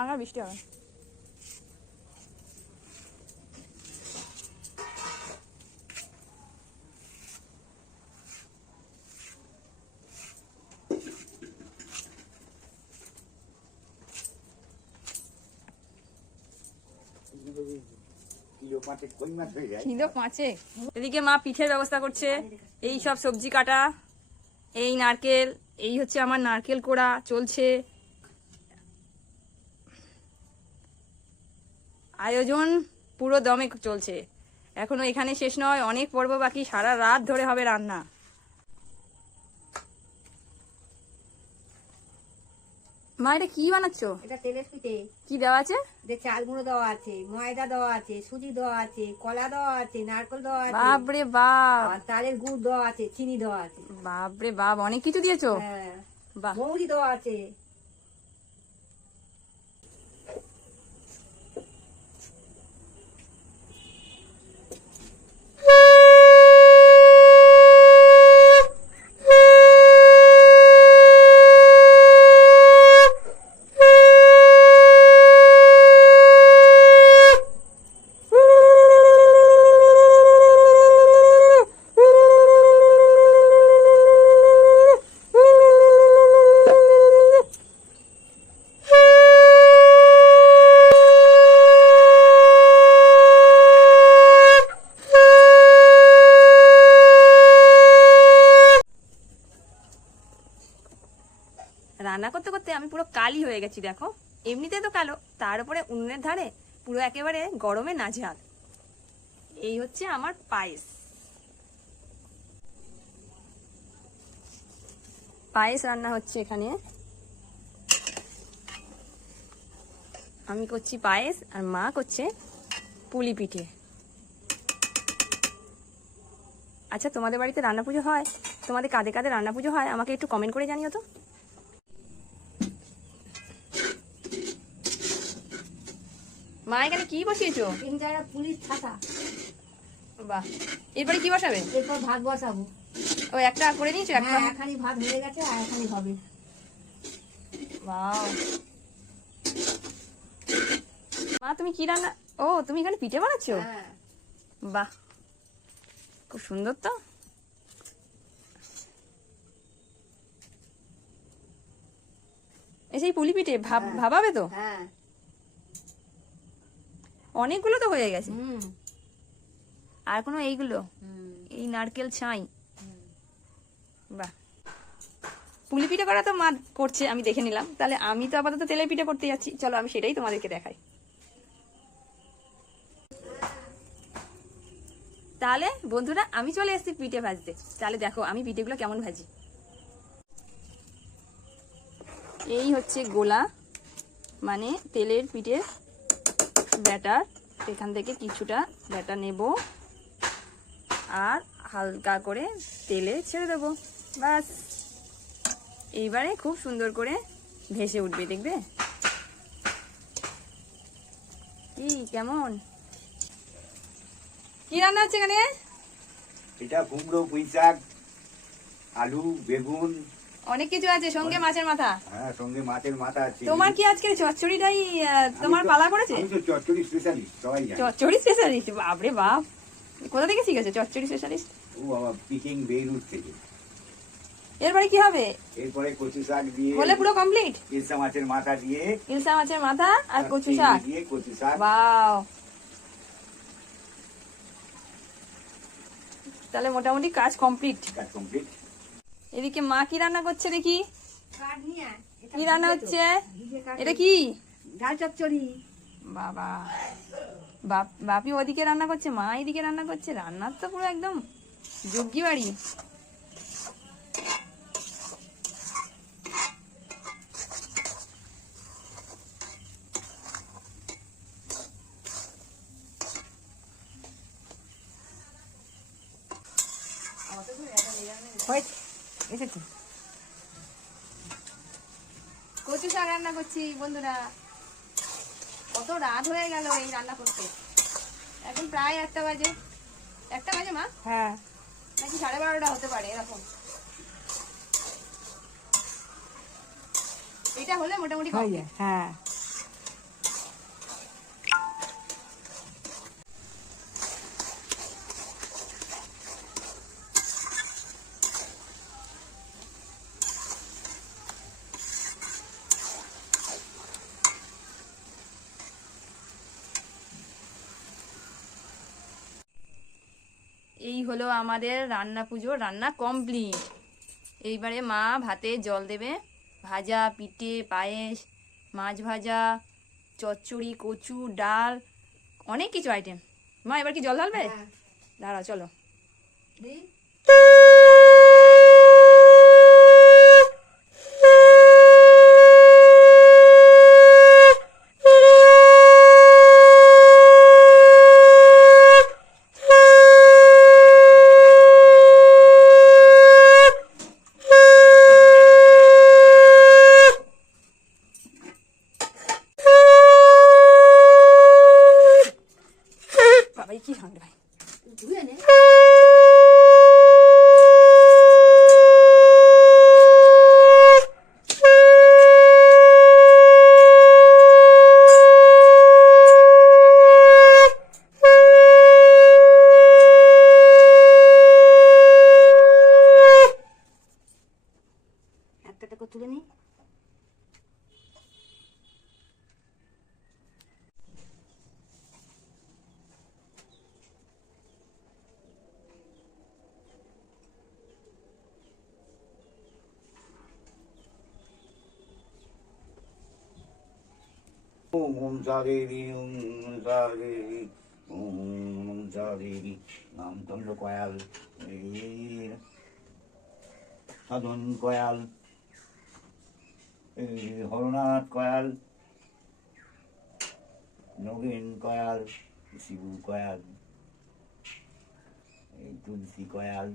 আর বৃষ্টি হবে। কিলো পাঁচে? এদিকে মা পিঠের ব্যবস্থা করছে। এই সব সবজি কাটা এই নারকেল এই হচ্ছে আমার নারকেল কোড়া চলছে। আয়োজন পুরো দমে চলছে। এখনও এখানে শেষ নয় অনেক পর্ব বাকি সারা রাত ধরে হবে রান্না। মা এটা কি বানাচ্ছো? এটা তেলের পিঠে। কি দেওয়া আছে? যে চাল গুঁড়ো দেওয়া আছে ময়দা দেওয়া আছে সুজি দেওয়া আছে কলা দেওয়া আছে নারকেল দেওয়া আছে। বাপরে বাপ। আর তালের গুড় দেওয়া আছে চিনি দেওয়া আছে। বাপরে বাপ অনেক কিছু দিয়েছ? হ্যাঁ। মৌরি দেওয়া আছে রান্না করতে করতে আমি পুরো কালি হয়ে গেছি, দেখো। এমনিতে তো কালো, তার উপরে উনুনের ধারে পুরো একেবারে গরমে নাঝাল এই হচ্ছে আমার পায়েস। পায়েস রান্না হচ্ছে এখানে। আমি করছি পায়েস আর মা করছে পুলি পিঠে। আচ্ছা তোমাদের বাড়িতে রান্না পুজো হয়? তোমাদের কাঁধে কাঁধে রান্না পুজো হয়? আমাকে একটু কমেন্ট করে জানিও তো। মা এখানে কি বসিয়েছো? পুলিশ ছাতা। বাহ। এরপরে কি বসাবে? এরপর ভাত বসাবো। ও একটা করে নিয়েছো একটা? হ্যাঁ এখানে ভাত হয়ে গেছে আর এখানে হবে। বাও মা তুমি কি রান্না? ও তুমি এখানে পিঠে বানাচ্ছো? হ্যাঁ। বাহ। খুব সুন্দর তো। এই সেই পুলি পিঠে ভাব হ্যাঁ। ভাবাবে তো? হ্যাঁ। অনেকগুলো তো হয়ে গেছে। হুম। আর কোনো এইগুলো? এই নারকেল ছাই। বাহ। পুলি পিঠে করা তো মা করছে আমি দেখে নিলাম। তাহলে আমি তো আপাতত তেলের পিঠে করতে যাচ্ছি। চলো আমি সেটাই তোমাদেরকে দেখাই। তাহলে বন্ধুরা আমি চলে এসেছি পিঠে ভাজতে। তাহলে দেখো আমি পিঠেগুলো কেমন ভাজি। এই হচ্ছে গোলা মানে তেলের পিঠের ব্যাটার, এখান থেকে কিছুটা ব্যাটার নেব। আর হালকা করে তেলে ছেড়ে দেবো। বাস এইবারে খুব সুন্দর করে ভেসে উঠবে, দেখবে? কি, কেমন? কি রান্না হচ্ছে এখানে? এটা কুমড়ো পুঁই শাক আলু, বেগুন অনেক কিছু আছে সঙ্গে মাছের মাথা। হ্যাঁ সঙ্গে মাছের মাথা আছে। তোমার কি আজকে চচ্চড়িটাই তোমার পালা করেছে? আমি তো চচ্চড়ি স্পেশালিস্ট সবাই জানে। চচ্চড়ি স্পেশালিস্ট বাপরে বাপ। কোথা থেকে শিখেছো চচ্চড়ি স্পেশালিস্ট ও বাবা পিকিং বেইরুট থেকে। এরপরে কি হবে? এরপরে কচু শাক দিয়ে হলে পুরো কমপ্লিট ইলসা মাছের মাথা দিয়ে ইলসা মাছের মাথা আর কচু শাক। দিয়ে কচু শাক। তাহলে মোটামুটি কাজ কমপ্লিট কাজ কমপ্লিট এদিকে মা কি রান্না করছে দেখি? কি রান্না হচ্ছে? এটা কি? ডাল চচ্চড়ি। বাবা। বাপ বাপি ওদিকে রান্না করছে মা এদিকে রান্না করছে রান্নার তো পুরো একদম যজ্ঞি বাড়ি। হয়েছে। এসেছে। কচু শাক রান্না করছি বন্ধুরা। কত রাত হয়ে গেল এই রান্না করতে। এখন প্রায় একটা বাজে। একটা বাজে মা? হ্যাঁ। নাকি সাড়ে বারোটা হতে পারে এরকম। এটা হলে মোটামুটি হয়ে হ্যাঁ। হলো আমাদের রান্না পুজো রান্না কমপ্লিট এইবারে মা ভাতে জল দেবে। ভাজা পিঠে পায়েস মাছ ভাজা চচ্চড়ি কচু ডাল অনেক কিছু আইটেম মা এবার কি জল ঢালবে? দাঁড়া দাঁড়াও চলো। 排気量 det var ওম ওম সা দেবী ওম ওম সা দেবী ওম ওম সা দেবী নাম তন্ড কয়াল এই সাধন কয়াল এই হরনাথ কয়াল নগেন কয়াল শিবু কয়াল এই তুলসী কয়াল